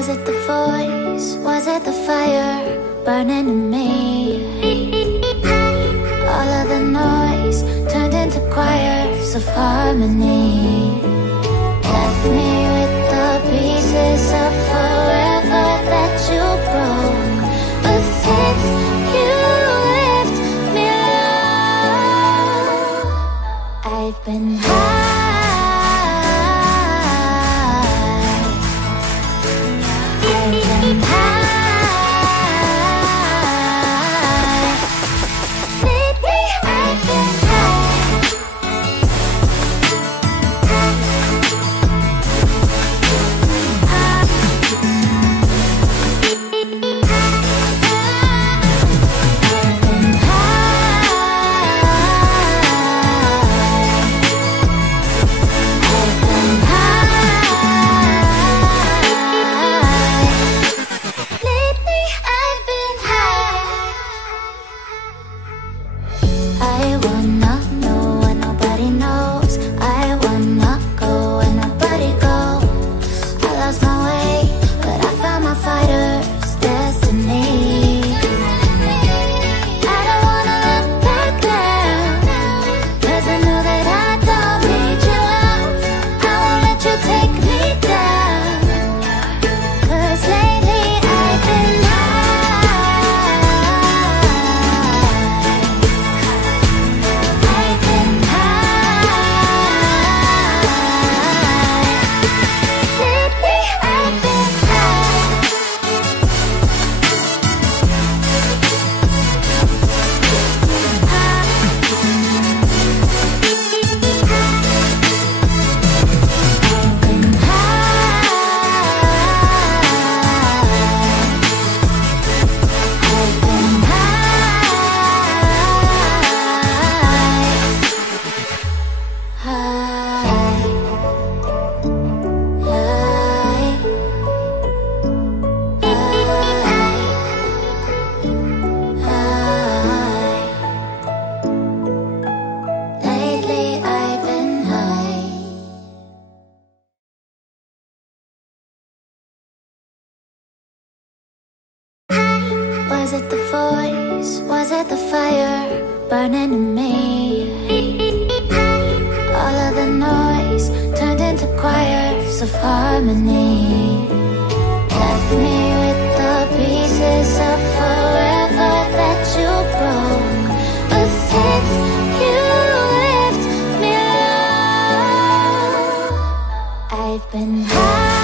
Was it the voice? Was it the fire burning in me? All of the noise turned into choirs of harmony. Left me with the pieces of forever that you broke. But since you left me alone, I've been high. Was it the voice? Was it the fire burning in me? All of the noise turned into choirs of harmony. Left me with the pieces of forever that you broke. But since you left me alone, I've been high.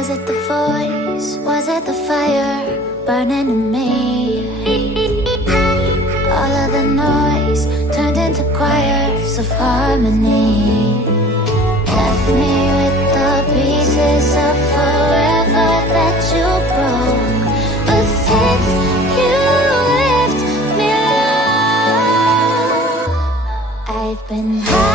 Was it the voice? Was it the fire burning in me? All of the noise turned into choirs of harmony. Left me with the pieces of forever that you broke. But since you left me alone, I've been high.